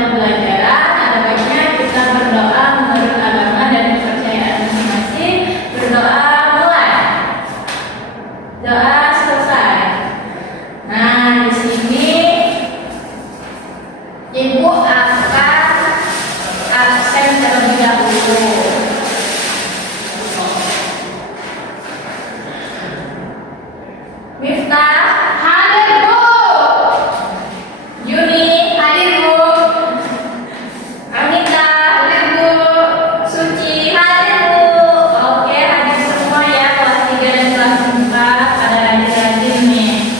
pembelajaran, ada baiknya kita berdoa menurut agama dan kepercayaan masing-masing. Berdoa mulai. Doa selesai. Nah, di sini Ibu akan absen terlebih dahulu. Miftah hadir, Bu. Yuni hadir, Bu. Anita hadir, Bu. Suci hadir, Bu. Oke, hadir semua ya, kelas 3 dan kelas 4 pada rajin-rajin nih.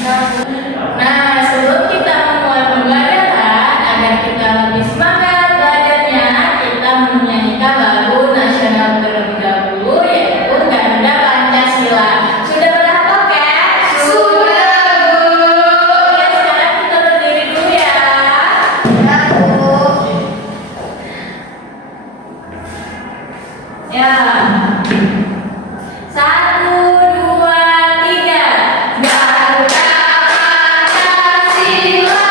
Nah, sebelum kita memulai pembelajaran, agar kita lebih semangat belajarnya, kita menyanyikan lagu nasional terlebih dahulu, yaitu Ganda Pancasila. Sudah pada hafal kan? Sudah, Bu. Oke, sekarang kita berdiri dulu ya. Ya, Bu. Ya. 1, 2, 3. Ganda Pancasila,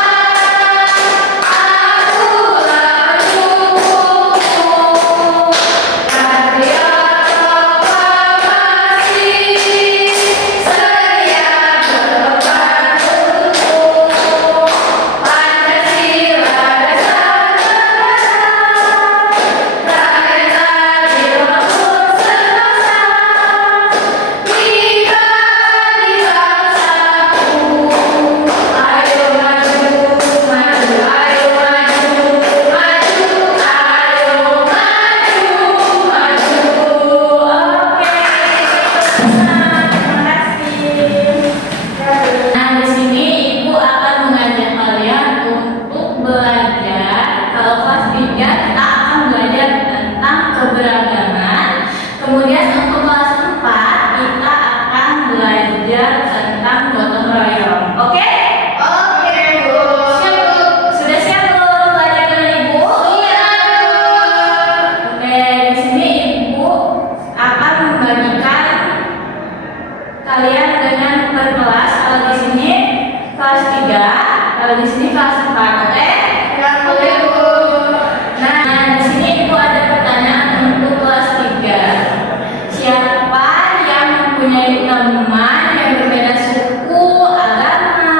akulah untukmu, karya proklamasi, sedia berkorban untukmu. Pancasila dasar negara, rakyat adil makmur sentosa, kita di bangsaku. Ayo maju, maju, ayo maju, maju, ayo maju, maju. Oke, terima kasih. Nah, di sini Ibu akan mengajak kalian untuk belajar. Kalau kelas 3 kita akan belajar tentang keberagaman. Kemudian untuk kelas 4 kita akan belajar tentang gotong royong. Oke? Oke, Bu. Siap, Bu. Sudah siap belum belajar dengan Ibu? Iya, Bu. Oke, di sini Ibu akan membagikan kalian dengan per kelas. Kalau di sini kelas 3, kalau di sini kelas 4. Oke? Oke, Bu. Nah, di sini Ibu ada pertanyaan untuk kelas 3. Siapa yang mempunyai teman yang berbeda suku, agama,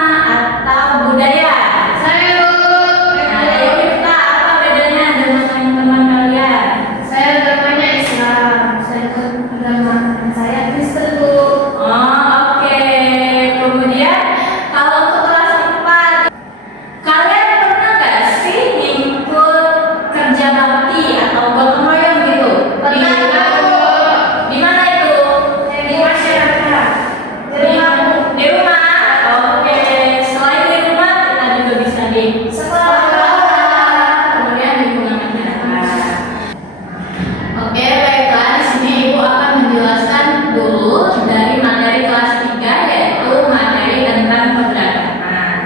atau budaya? Saya, Bu. Nah, ayo kita apa bedanya dengan teman-teman kalian? Saya agamanya Islam. Saya agama saya Kristen, Bu. Oh, oke. Kemudian kalau untuk kelas 4, kalian pernah gak sih ikut kerja bakti atau gotong royong gitu? Pernah, Bu. Di mana itu? Di masyarakat. Di rumah. Oke. Selain di rumah, kita juga bisa di sekolah. Kemudian di lingkungan masyarakat. Oke, baiklah. Di sini Ibu akan menjelaskan dulu dari materi kelas 3, yaitu materi tentang keberagaman.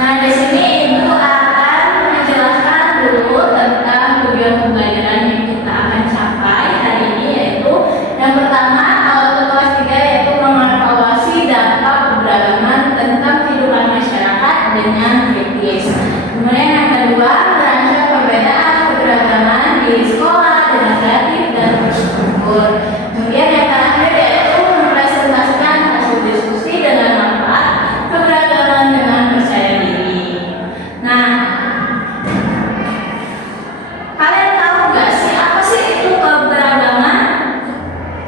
Nah, di sini Ibu akan menjelaskan dulu tentang tujuan pembelajaran yang kita akan capai hari ini, yaitu yang pertama, kalau untuk kelas 3 yaitu mengevaluasi dampak keberagaman tentang kehidupan masyarakat dengan kritis. Kemudian yang kedua, merancang perbedaan keberagaman di sekolah dengan kreatif dan bersyukur. Kemudian yang terakhir yaitu mempresentasikan hasil diskusi dengan manfaat keberagaman dengan percaya diri. Nah, kalian tahu nggak sih apa sih itu keberagaman?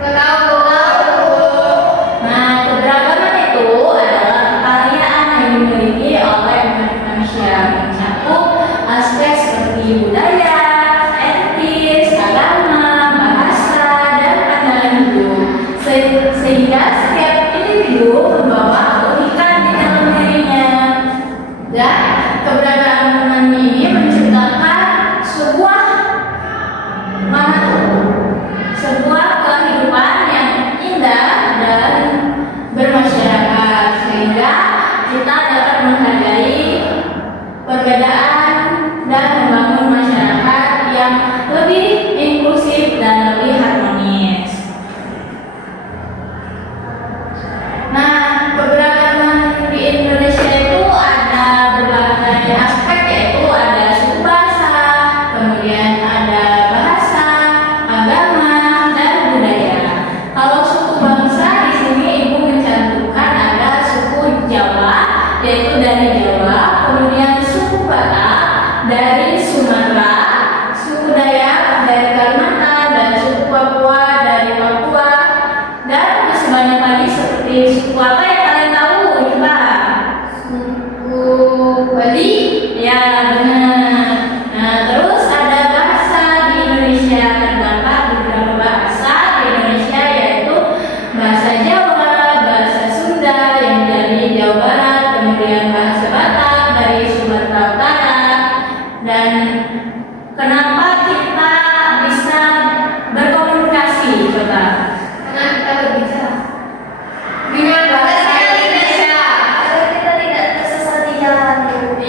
Tahu. Nah, keberagaman itu adalah kekayaan yang dimiliki oleh manusia.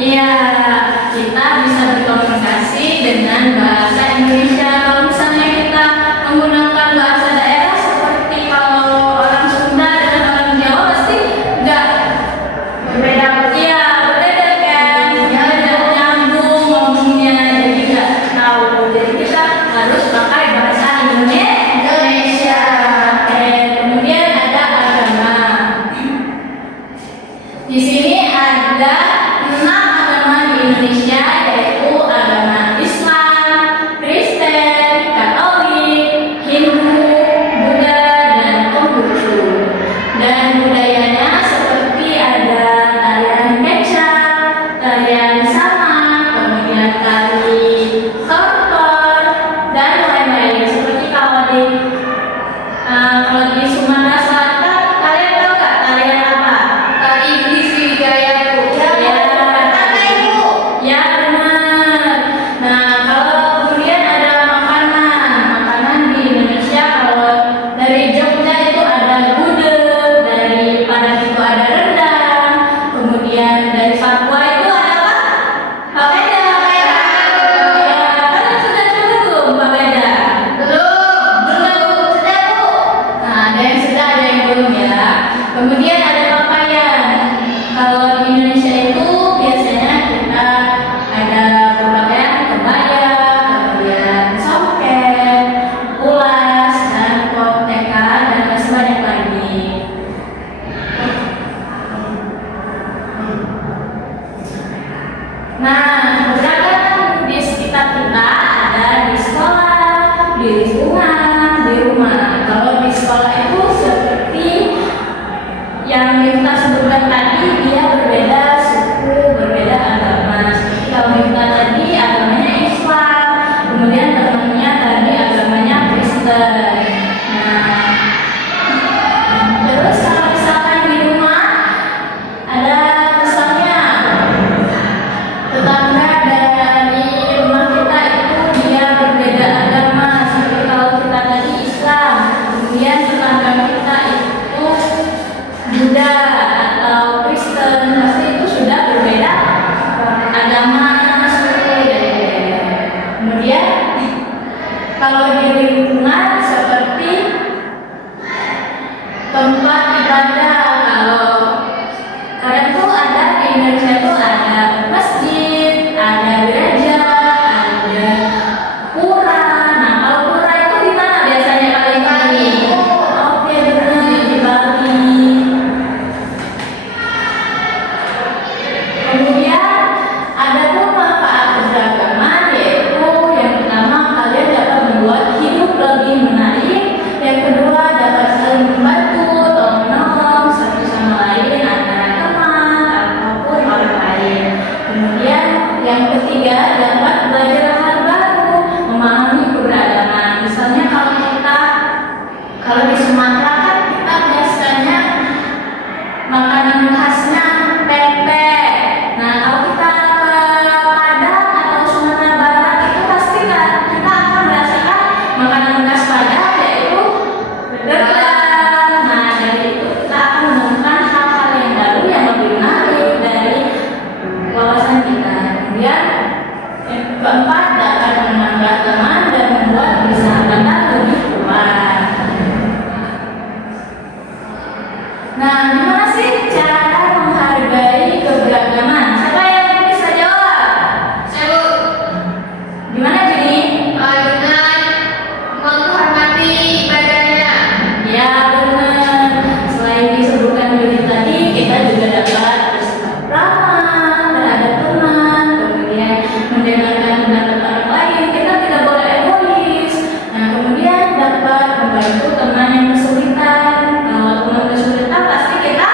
Iya, kita bisa berkomunikasi dengan bahasa Indonesia. Kalau misalnya kita menggunakan bahasa daerah seperti kalau orang Sunda dan orang Jawa pasti nggak berbeda. Iya, berbeda kan? Ya, nggak nyambung ngomongnya, jadi nggak tahu. Jadi kita harus pakai bahasa Indonesia. Oke, kemudian ada agama. Di sini ada 6 agama di Indonesia, yaitu agama Islam, Kristen, Katolik, Hindu, Buddha, dan Konghucu. Dan budayanya seperti ada tarian kecak, tarian saman, kemudian tari tortor, dan lain-lain. Seperti kalau di Sumatera Selatan, kalian tahu nggak tarian apa? Tari Bisi Gaya. Ya benar. Nah, kalau kemudian ada makanan di Indonesia, kalau dari Jogja itu ada gudeg, dari Padang itu ada rendang, kemudian dari Papua itu ada apa? Papeda. Ya, kalian sudah coba belum papeda? Belum. Sudah Bu. Nah, ada yang sudah, ada yang belum ya. Kemudian ada papayan. Kalau di Indonesia itu biasanya kita ada berpakaian kebaya, kemudian songket, ulas, dan koteka, dan masih banyak lagi. Nah, keberagaman di sekitar kita ada di sekolah, di lingkungan, di rumah. Kalau di sekolah itu seperti yang kita sebutkan tadi, dia berbeda suku, berbeda agama. Seperti kalau kita tadi agamanya Islam, kemudian temannya tadi agamanya Kristen. Nah, terus kalau misalkan di rumah ada misalnya tetangga dari rumah kita itu dia berbeda agama. Seperti kalau kita tadi Islam, kemudian tetangga kita itu Buddha atau Kristen, pasti itu sudah berbeda agama, suku, dan budaya. Kemudian kalau di lingkungan seperti tempat ibadah, kalau kadang tuh ada di Indonesia tuh ada masjid, ada gereja, ada pura. Nah, kalau pura itu di mana biasanya kalian pergi? Oke, benar, di Bali. Kemudian ada pun manfaat beragama, yaitu yang pertama kalian dapat membuat hidup lebih menarik, yang kedua dapat saling membantu, tolong menolong satu sama lain antara teman ataupun orang lain. Kemudian yang ketiga dapat belajar hal baru, memahami keberagaman. Misalnya kalau di Sumatera kan kita biasanya makanan khasnya pempek. Nah, kalau kita ke Padang atau Sumatera Barat itu pasti kan kita akan merasakan makanan khas Padang, yaitu rendang. Nah, dari itu kita akan menemukan hal-hal yang baru yang lebih menarik dari wawasan kita. Kemudian yang keempat dapat menambah teman dan membuat persahabatan lebih kuat. Nah, gimana sih cara menghargai keberagaman? Siapa yang bisa jawab? Saya Bu, Gimana Juni? dengan menghormati ibadahnya. Ya benar. Selain disebutkan Juni tadi, kita juga dapat bersikap ramah terhadap teman, kemudian mendengarkan pendapat orang lain. Kita tidak boleh egois. Nah, kemudian dapat membantu teman yang kesulitan. Kalau teman kesulitan pasti kita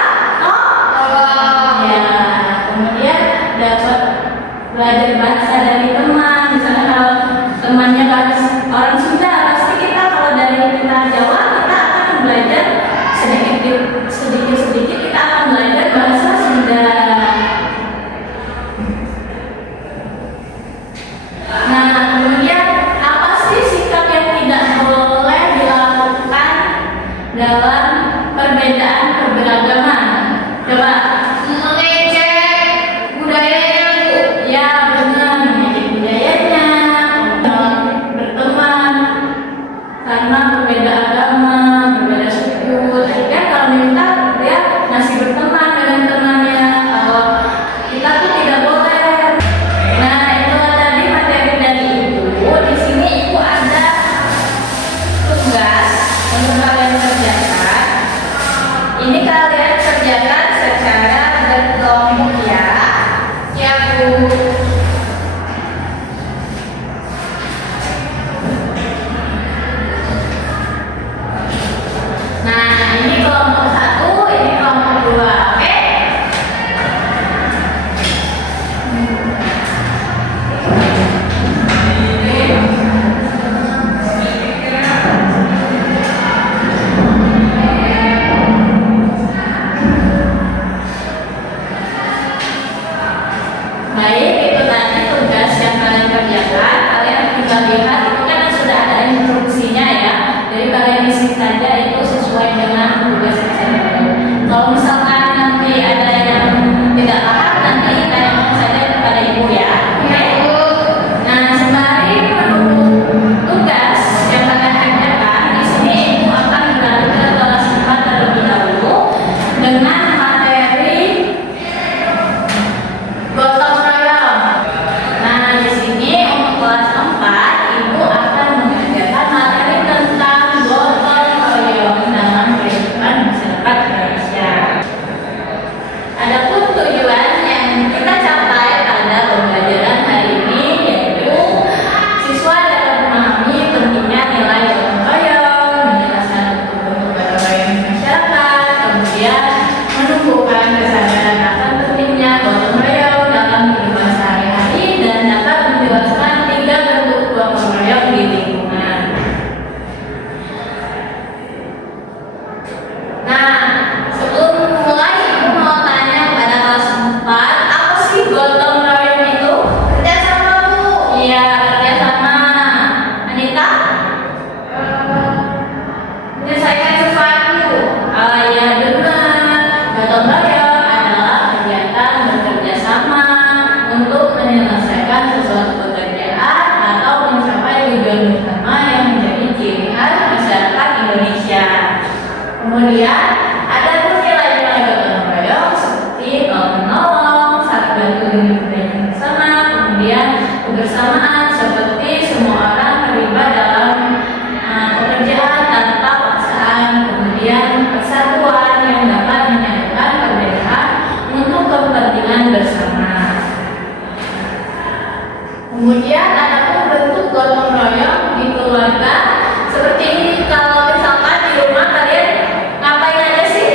ya. Kemudian dapat belajar bahasa dari teman. Misalnya kalau temannya bahasa orang Sunda, pasti kita kalau dari kita Jawa kita akan belajar sedikit kita akan belajar bahasa Sunda. Nah, kemudian apa sih sikap yang tidak boleh dilakukan dalam perbedaan keberagaman? Coba. Mengejek budaya yang Baik, itu tadi tugas yang kalian kerjakan. Kalian tinggal lihat, itu kan sudah ada instruksinya ya. Jadi kalian isi saja itu sesuai dengan tugas yang saya berikan. Kalau misalkan nanti ada yang tidak paham, nanti tanyakan saja kepada ibu ya. Oke? Nah, sembari menunggu tugas yang kalian kerjakan, di sini ibu akan beralih ke kelas 4 terlebih dahulu dengan materi gotong royong. Nah, di sini untuk kelas 4 ibu akan mengajarkan materi tentang gotong royong dalam kehidupan masyarakat Indonesia. Adapun tujuan yang kita capai pada pembelajaran hari ini yaitu siswa dapat memahami pentingnya nilai gotong royong, menjelaskan bentuk gotong royong di masyarakat, kemudian menumbuhkan kesadaran akan pentingnya gotong royong dalam kehidupan sehari-hari dan dapat menjelaskan 3 bentuk gotong royong di lingkungan. Nah, sebelum mulai ibu mau tanya pada kelas 4, apa sih gotong royong itu? Kerjasama, Bu. Iya, kerjasama. Anita? Menyelesaikan sesuatu. Ya benar. Gotong royong adalah kegiatan bekerja sama untuk menyelesaikan sesuatu pekerjaan atau mencapai tujuan bersama yang menjadi ciri khas masyarakat Indonesia. Kemudian ada nilai-nilai gotong royong seperti tolong menolong, saling bantu demi kebaikan bersama, kemudian kebersamaan seperti semua orang terlibat dalam pekerjaan tanpa paksaan, kemudian persatuan yang dapat menyatukan perbedaan untuk kepentingan bersama. Kemudian ada pun bentuk gotong royong di keluarga seperti ini. Kalau misalkan di rumah kalian ngapain aja sih?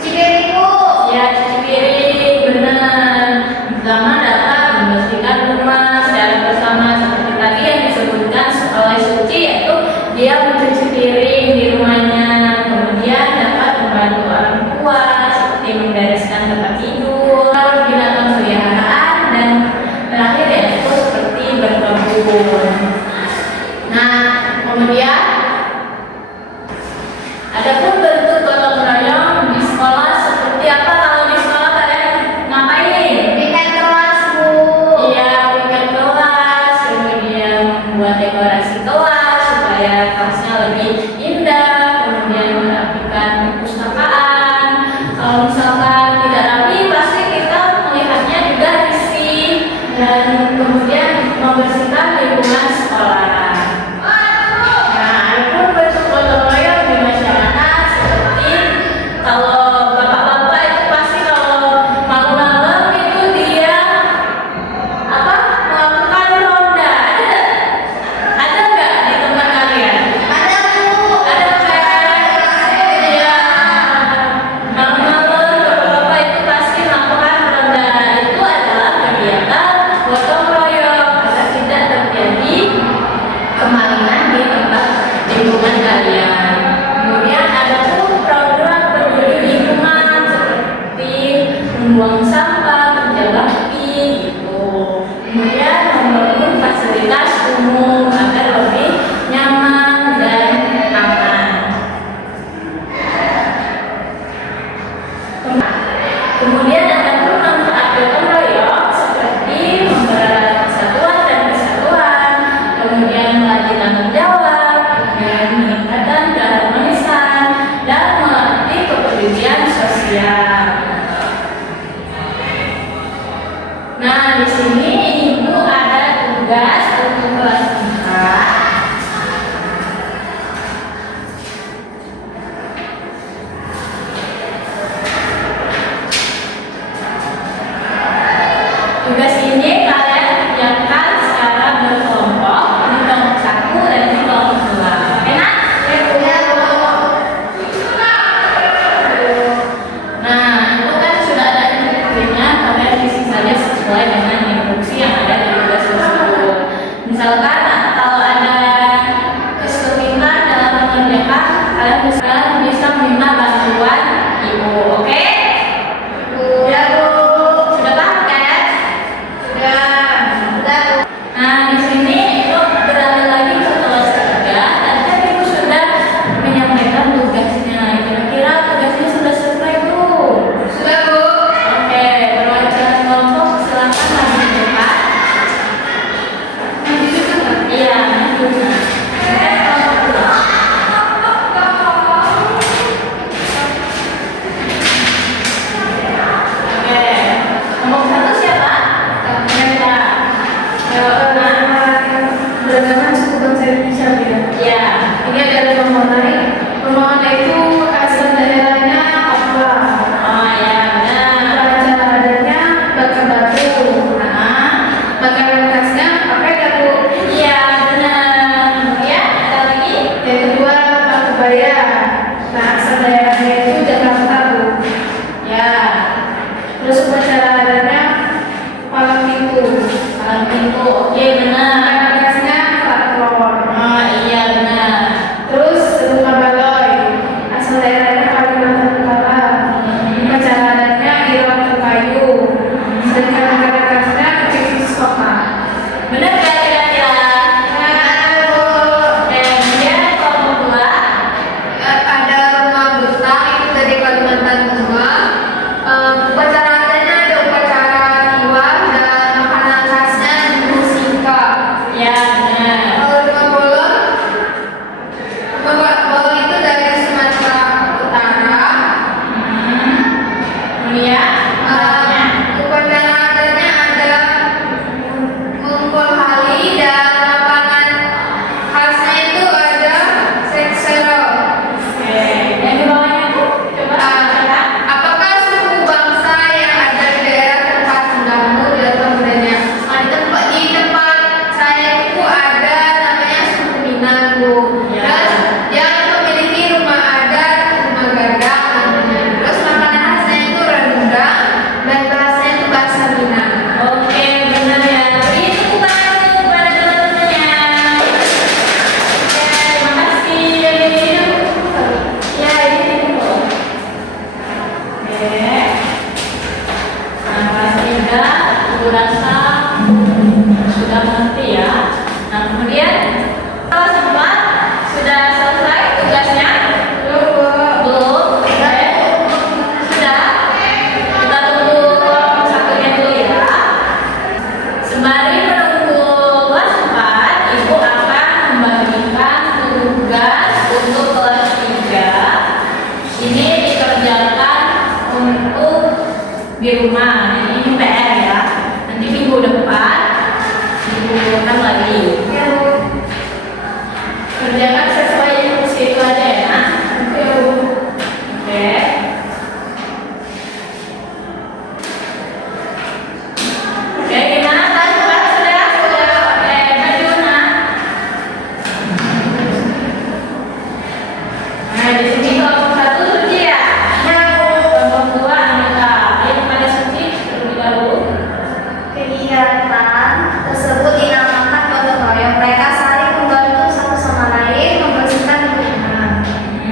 Cibiring, Bu. Ya, cuci piring, benar. Pertama dapat membersihkan rumah secara bersama seperti tadi yang disebutkan oleh Suci, yaitu dia mencuci piring di rumahnya. Kemudian dapat membantu orang tua seperti membereskan tempat tidur, binatang peliharaan, dan terakhir yaitu seperti berkebun. Nah, kemudian adapun bentuk gotong royong di sekolah seperti apa? Kalau di sekolah kalian ngapain? Bikin kelas, Bu. Iya, bikin kelas, kemudian membuat dekorasi kelas supaya kelasnya lebih indah, kemudian merapikan perpustakaan. Kalau misalkan tidak rapi, pasti kita melihatnya juga risih dan kemudian membersihkan lingkungan sekolah. Nah, adapun bentuk gotong royong di masyarakat seperti kalau bapak-bapak itu pasti kalau malam-malam itu dia apa melakukan ronda. Ada nggak di tempat kalian? Ada, Bu. Ada kan? Iya. Malam-malam bapak-bapak itu pasti melakukan ronda. Itu adalah kegiatan gotong royong agar tidak terjadi kemalingan di tempat lingkungan kalian. Kemudian ada pun program peduli lingkungan seperti membuang sampah, kerja bakti gitu. Kemudian membangun fasilitas umum agar lebih nyaman dan aman. Kemudian ada pun manfaat gotong royong seperti mempererat persatuan dan kesatuan, kemudian melatih tanggung jawab, kemudian meningkatkan keharmonisan dan melatih kepedulian sosial. Nah, di sini ibu ada tugas untuk kelas 4. Tugas ini kalian kerjakan secara berkelompok di kelompok 1 dan di kelompok 2. Enak? Ya, Bu. Nah, itu kan sudah ada instruksinya, kalian isi saja sesuai dengan instruksi. pintu. Palang pintu. Oke, benar. Atasnya platform. Oh, iya benar. Terus rumah baloi. Asal daerahnya Kalimantan Utara. Upacara adatnya Irak Terkayu. Sedangkan negara atasnya Kecil Kota. Benar nggak kira-kira? Kemudian kelompok dua. Ada rumah betah itu dari Kalimantan Tengah. Upacara adatnya ada upacara kiwar dan makanan khasnya singka. Ya benar. Kalau rumah bolong itu dari Sumatera Utara. Kemudian Upacara adatnya ada Mengkol Hali dan lapangan khasnya itu ada Seksero. oke. Yang di bawahnya tuh coba baca. Apakah suku bangsa yang ada di daerah tempat tinggalmu di dalam budaya? Di tempat saya itu ada namanya suku Minang, Bu. Ya. Terus yang memiliki rumah adat, rumah gadang namanya. Terus makanan khasnya itu rendang dan bahasanya itu bahasa Minang. Oke, benar ya. Beri tepuk tangan dulu kepada teman-temannya. Oke, terima kasih. Ya, ini dulu. Oke. Nah, kelas 3, Ibu rasa sudah mengerti ya. Nah, kemudian kelas 4 sudah selesai tugasnya? Belum? Oke. Sudah? Kita tunggu kelompok satunya dulu ya. Sembari menunggu kelas 4, Ibu akan membagikan tugas untuk kelas 3. Ini dikerjakan untuk di rumah. Ini PR ya. Nanti minggu depan dikumpulkan lagi. Ya, Bu. Kerjakan sesuai instruksi itu aja ya. Oke, Bu. Oke. Oke, gimana kelas 4 sudah? Oke, maju nah. Nah, di sini kelompok 1 Suci ya? Ya, Bu. Kelompok 2 Anita. Ayo kepada Suci terlebih dahulu. Kegiatan tersebut dinamakan gotong royong. Mereka saling membantu satu sama lain membersihkan lingkungan.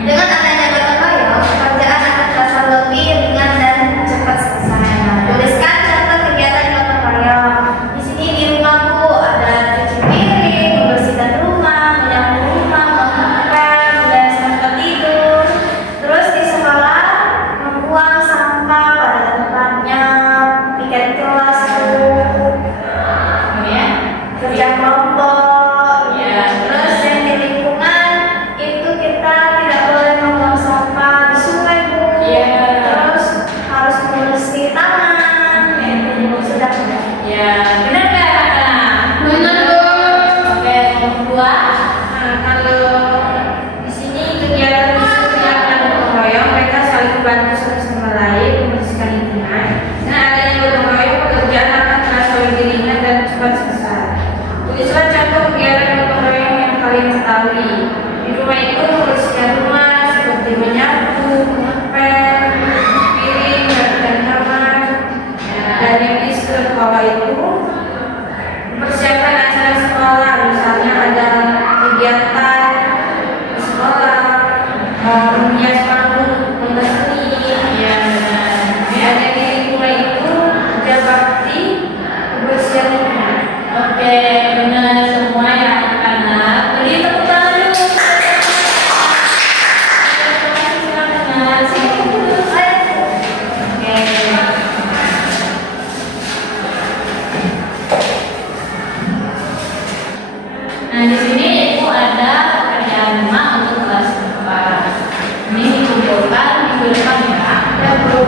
Dengan adanya gotong royong, pekerjaan akan terasa lebih ringan dan cepat selesai. Nah, tuliskan contoh kegiatan gotong royong. Di sini di rumahku ada cuci piring, membersihkan rumah, menyapu rumah, mengepel, memberes tempat tidur. Terus di sekolah membuang sampah pada tempatnya, piket kelas tuh. Kemudian Kerja kelompok, Ya. terus yang di lingkungan itu kita tidak boleh membuang sampah di sungai, Bu. Iya. Terus harus membersih taman, itu sudah. ya, benar nggak anak-anak? Benar, Bu. Oke, kelompok 2. Nah, kalau di sini kegiatan gotong royong, mereka saling membantu satu sama lain membersihkan lingkungan. Dengan adanya gotong royong, pekerjaan akan terasa lebih ringan dan cepat selesai. Tulislah contoh kegiatan gotong royong yang kalian ketahui. Di rumah itu membersihkan rumah seperti menyapu, mengepel, mencuci piring, merapikan kamar. Dan yang di sekolah itu mempersiapkan acara sekolah, misalnya ada kegiatan di sekolah, menghias panggung, pentas seni. Ya, benar. Dan yang di lingkungan itu kerja bakti kebersihan lingkungan. Oke, benar semua ya anak-anak. Beri tepuk tangan dulu. Silakan. Sini dulu. Oke. Nah, di sini Ibu ada pekerjaan rumah untuk kelas 4. Ini dikumpulkan minggu depan ya. Ya, Bu.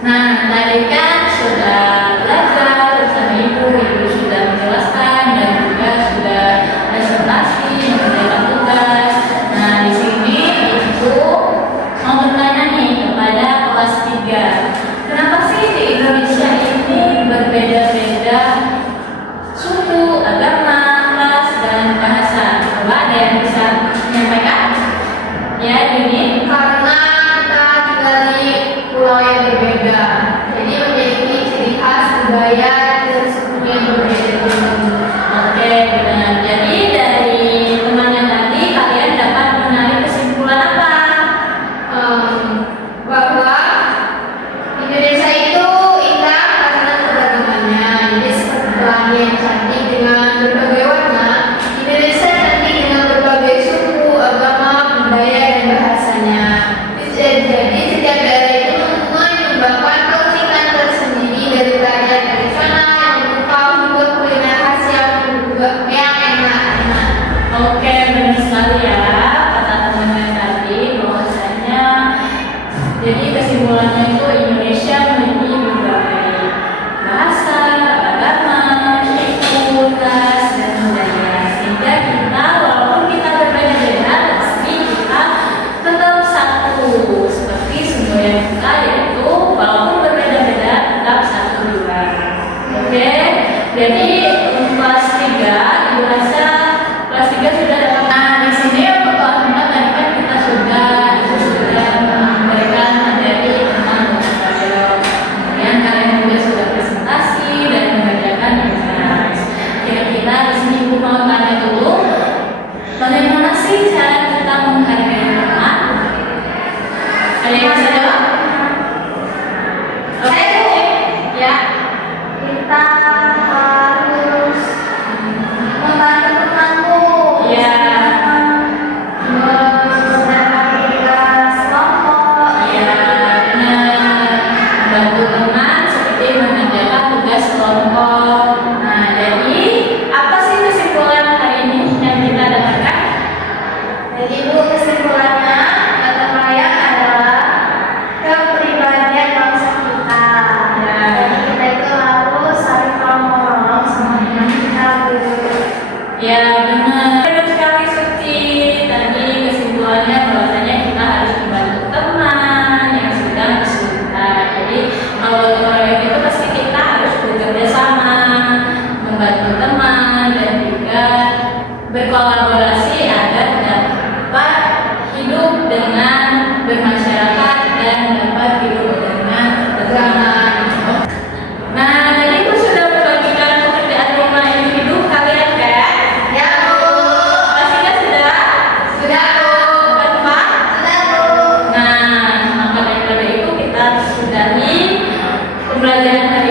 Nah, tadi kan sudah belajar bersama Ibu sudah menjelaskan dan juga sudah presentasi, mengerjakan tugas. Nah, di sini Ibu mau bertanya nih kepada kelas 3. Kenapa sih di Indonesia ini berbeda-beda suku, agama, ras, dan bahasa? Coba ada yang bisa menyampaikan? Ya, Dini. Karena kita tinggal di pulau yang berbeda, jadi menjadi budaya dan suku yang berbeda-beda. Oke, benar. Jadi dari teman yang tadi kalian dapat menarik kesimpulan apa? Bahwa Indonesia itu indah karena keberagamannya. Jadi seperti pelangi yang cantik dengan berbagai warna, Indonesia cantik dengan berbagai suku, agama, budaya, dan bahasanya. Jadi setiap daerah itu menyumbangkan keunikan tersendiri dari budaya tradisional yang berupa hingga kuliner khas yang enak-enak. Oke, benar sekali ya kata temannya tadi bahwasanya jadi kesimpulannya itu Indonesia memiliki berbagai bahasa, agama, suku, ras, dan budaya sehingga kita walaupun kita berbeda-beda pasti kita tetap satu seperti semboyan kita yaitu walaupun berbeda-beda tetap satu juga. Oke, jadi kelas 3 bahasa kelas 3 sudah dapat. Nah, di sini untuk kelas 4 tadi kan kita sudah memberikan materi tentang gotong royong. Kemudian kalian juga sudah presentasi dan mengerjakan tugas. Kira-kira di sini Ibu mau tanya dulu, bagaimana sih cara kita menghargai teman? Ada yang bisa jawab? Oke, ya. Kita harus membantu temanku. Ya. Mengerjakan tugas kelompok. Ya, benar. Membantu teman seperti mengerjakan tugas kelompok. Nah, jadi apa sih kesimpulan hari ini yang kita dapatkan? Jadi Bu, kesimpulannya gotong royong adalah kepribadian bangsa kita. Ya. Jadi kita itu harus saling tolong-menolong sama teman kita, Bu. Ya, benar. Benar sekali Suci. Tadi kesimpulannya bahwasanya kita harus membantu teman yang sedang kesulitan. Jadi kalau gotong royong itu pasti kita harus bekerja sama, membantu teman dan juga berkolaborasi agar dapat hidup dengan bermasyarakat dan dapat hidup dengan tenang. Nah, jadi itu sudah membagikan pekerjaan rumah individu kalian kan? Ya, Bu. Pastinya sudah? Sudah, Bu. Teman-teman? Sudah, Bu. Nah, maka daripada itu kita sudahi pembelajaran hari